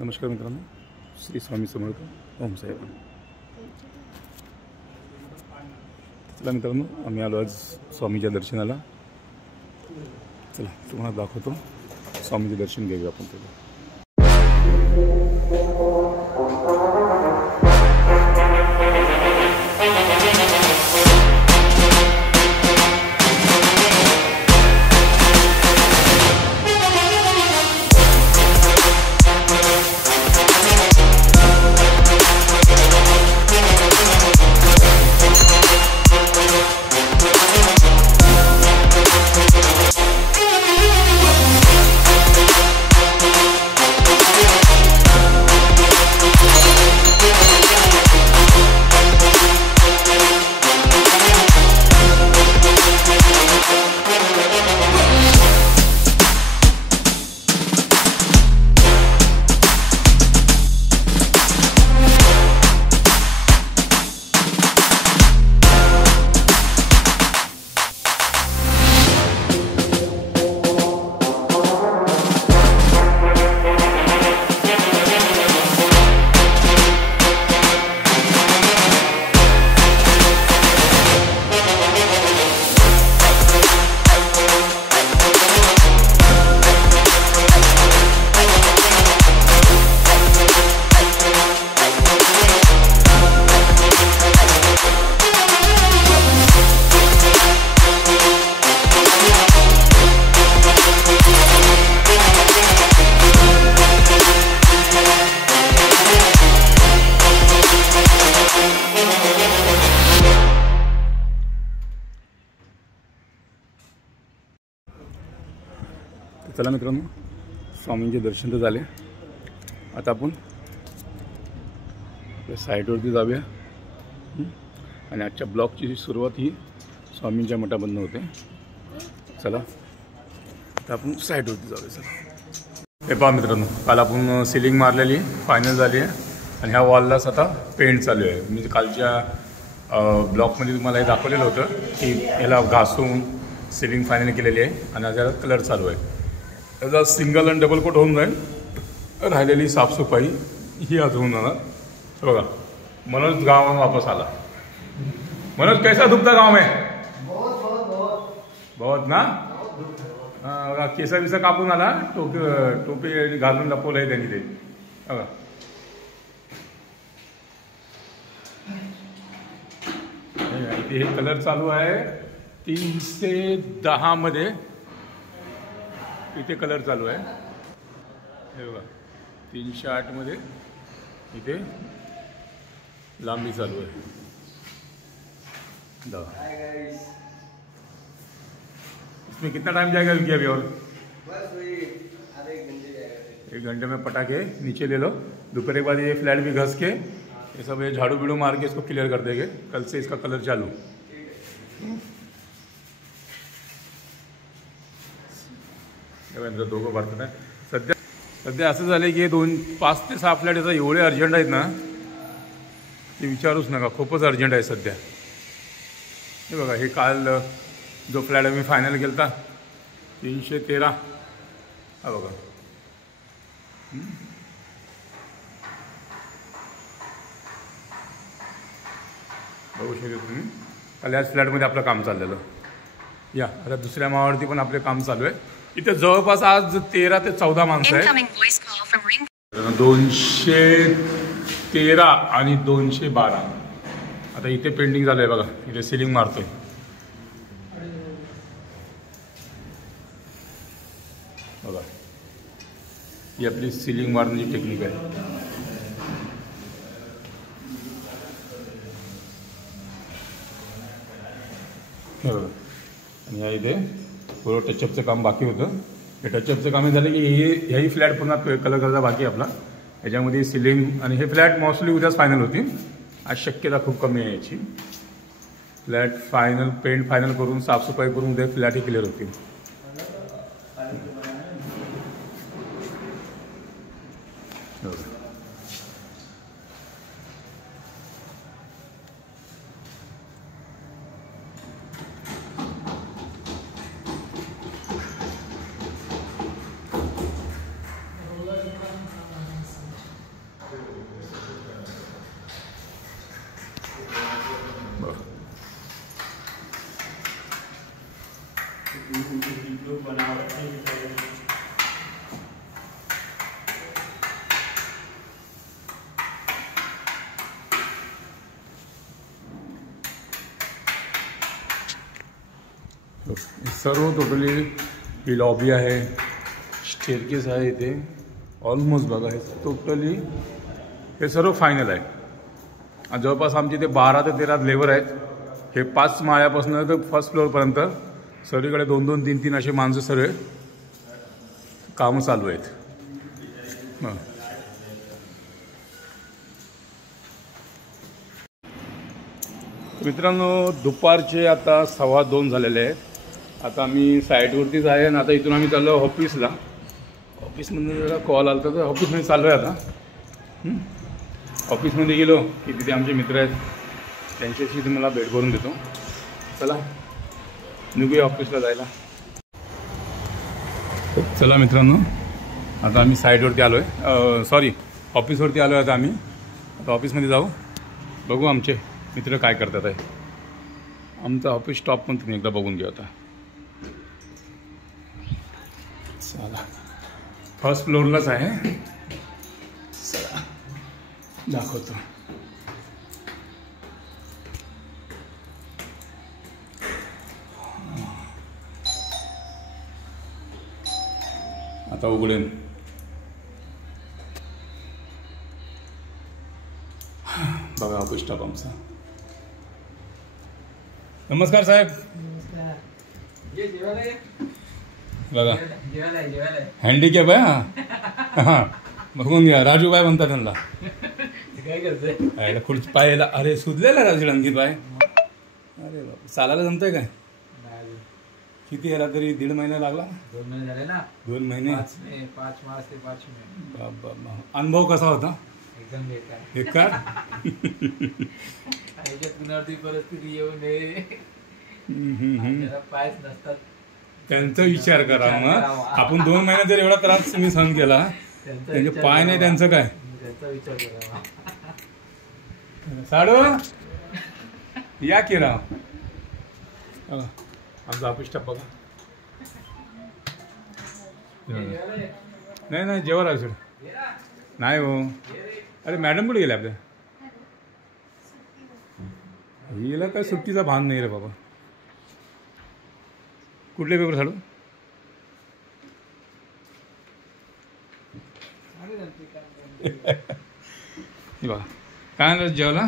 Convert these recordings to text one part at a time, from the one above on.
नमस्कार मित्रांनो, श्री स्वामी समर्थ ओम साईराम. चला मित्रांनो, आम्ही आलो आज स्वामीच्या दर्शनाला. चला तुम्हाला दाखवतो, स्वामीचे दर्शन घेऊया आपण त्याला. चला मित्रांनो, स्वामींचे दर्शन तर झाले. आता आपण साईडवरती जाऊया आणि आजच्या ब्लॉगची सुरुवात ही स्वामींच्या मठामधून होते. चला आता आपण साईडवरती जाऊया. चला हे पहा मित्रांनो, काल आपण सिलिंग मारलेली फायनल झाली आहे आणि ह्या वॉललाच आता पेंट चालू आहे. म्हणजे कालच्या ब्लॉकमध्ये तुम्हाला हे दाखवलेलं होतं की याला घासून सिलिंग फायनल केलेली आहे आणि आज याला कलर चालू आहे. त्याचा सिंगल आणि डबल कोट होऊन जाईल. राहिलेली साफसफाई ही आज होऊन जाणार. बघा, मनोज गाव वापस आला. मनोज, कैसा दुखता गाव में? बहुत ना. बघा, केसा बिसा कापून आला, टोपी घालून लपवलं आहे त्यांनी ते. बघा इथे हे कलर चालू आहे 310 मध्ये. इथे कलर चालू आहे, हे बघा 308 मध्ये. इथे लांबी चालू आहे. इसमें कितना टाइम जाएगा विकी अभी? और बस वही आधे एक घंटे जाएगा. 1 घंटे में पटाके नीचे ले लो. दोपहर के बाद ये फ्लैट भी घस के ये सब ये झाड़ू बिड़ू मार के इसको क्लियर कर देंगे. कल से इसका कलर चालू. दोघं भरतात आहे. सध्या असं झालं की 5 ते 6 फ्लॅट याचा एवढे अर्जंट आहेत ना, ते विचारूच नका. खूपच अर्जंट आहे सध्या. हे बघा, हे काल जो फ्लॅट आम्ही फायनल केला 313, हा बघा. बघू शकता तुम्ही, काल याच फ्लॅटमध्ये आपलं काम चाललेलं. या आता दुसऱ्या माळावरती पण आपले काम चालू आहे. इथे जवळपास आज 13 ते 14 माणसं आहेत. 213 आणि 212. आता इथे पेंटिंग झालं आहे बघा. इथे सिलिंग मारतोय. बघा, ही आपली सिलिंग मारण्याची टेक्निक आहे. आणि या इथे थोडं टचअपचं काम बाकी होतं. हे टचअपचं काम हे झालं की ह्याही फ्लॅट पुन्हा कलर करायचा बाकी आपला. ह्याच्यामध्ये सिलिंग आणि हे फ्लॅट मोस्टली उद्याच फायनल होती. आज शक्यता खूप कमी आहे याची. फ्लॅट फायनल, पेंट फायनल करून साफसफाई करून उद्या फ्लॅटही क्लिअर होतील. सर्व टोटली ही लॉबी आहे, स्टेअरकेस आहे इथे ऑलमोस्ट बघा. हे टोटली हे सर्व फायनल आहे. आणि जवळपास आमचे इथे 12 ते 13 लेबर आहेत. हे 5 माळ्यापासून तर फर्स्ट फ्लोअरपर्यंत सगळीकडे 2-2, 3-3 असे माणसं सर्व कामं चालू आहेत. मित्रांनो, दुपारचे आता 2:15 झालेले आहेत. आता आम्ही साईटवरतीच आहे आणि आता इथून आम्ही चाललो ऑफिसला. ऑफिसमध्ये जरा कॉल आला तर ऑफिसमध्ये चाललो आहे आता. ऑफिसमध्ये गेलो की तिथे आमचे मित्र आहेत, त्यांच्याशी तुम्हाला भेट करून देतो. चला निघूया ऑफिसला जायला. चला मित्रांनो, आता आम्ही साईटवरती आलो आहे, सॉरी ऑफिसवरती आलो आहे. आता आम्ही आता ऑफिसमध्ये जाऊ, बघू आमचे मित्र काय करतात आहे. आमचा ऑफिस स्टॉप पण तुम्ही एकदा बघून घ्या. आता चला, फर्स्ट फ्लोअरलाच आहे. चला दाखवतो. आता उघडेन. बघा ऑफिस स्टॉप आमचा. नमस्कार साहेब. बघा हँडिकॅप आहे. हां बघून घ्या. राजूबाई म्हणतात त्यांना. काय करतोय? खुर्ची पायाला अरे सुजलेला राजू अंकित बाय. अरे बाबा, चालायला जमतंय काय? किती ह्याला तरी 1.5 महिना लागला. 2 महिने झाले ना. 2 महिने. 5 मार्च ते 5 मे. बाबा, अनुभव कसा होता? एकदम बेकार. बेकार. आईच्या कुणावरती परिस्थिती येऊ नये. पायच नसतात त्यांचा विचार करा. मग आपण 2 महिने जर एवढा त्रास तुम्ही सहन केला, त्यांचे पाय नाही त्यांचं काय? त्याचा विचार करा. साडू या की राव. आमचा ऑफिस स्टाफ बघा. नाही नाही जेव्हा राहू नाही हो. अरे मॅडम कुठे गेले आपल्या? हिला काय सुट्टीचा भान नाही रे बाबा. कुठले पेपर साडू? बघा काय आणलं जेवायला?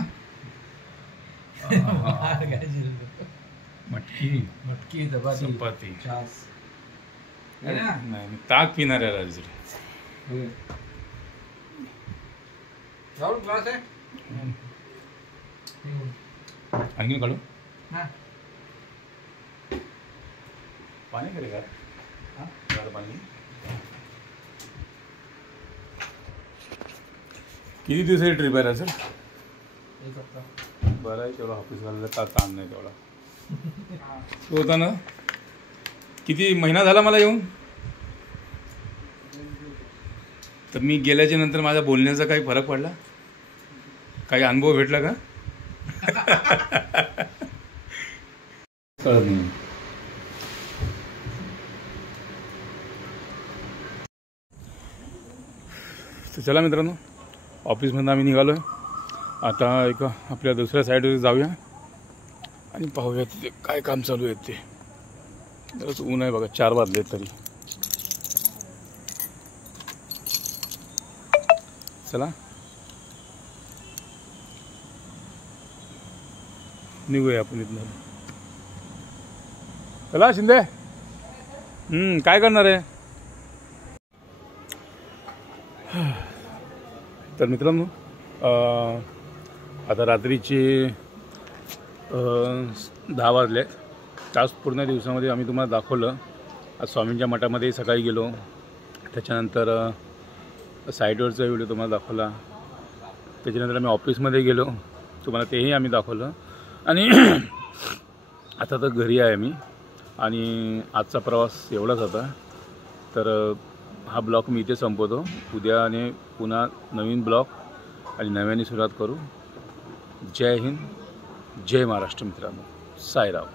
मटकी मटकी चपाती. छास नाही मी ताक पिणार आहे राजू. ग्लास आहे आणखी काढू पाणी करे का? हां पाणी. किती दिवसाची ट्रिप आहे सर? बरं आहे तेवढा ऑफिसवाल्याला का ताण नाही तेवढा. तो होता ना. किती महिना झाला मला येऊन. तर मी गेल्याच्या नंतर माझ्या बोलण्याचा काही फरक पडला? काही अनुभव भेटला का? कळत नाही. तर चला मित्रांनो, ऑफिसमधून आम्ही निघालो आहे. आता एक आपल्या दुसऱ्या साईडवर जाऊया आणि पाहूया तिथे काय काम चालू आहे ते. जराच ऊन आहे बघा. 4 वाजले तरी. चला निघूया आपण इथनं. चला शिंदे. काय करणार आहे? तर मित्रांनो, आता रात्रीचे 10 वाजले. तास पूर्ण दिवसामध्ये आम्ही तुम्हाला दाखवलं. आज स्वामींच्या मठामध्ये सकाळी गेलो. त्याच्यानंतर साईटवरचा व्हिडिओ तुम्हाला दाखवला. त्याच्यानंतर आम्ही ऑफिसमध्ये गेलो, तुम्हाला तेही आम्ही दाखवलं. आणि आता तर घरी आहे मी. आणि आजचा प्रवास एवढाच होता. तर हा ब्लॉग मी इथे संपवतो. उद्या आणि पुन्हा नवीन ब्लॉग आणि नव्याने सुरुवात करू. जय हिंद, जय महाराष्ट्र मित्रांनो. साईराम.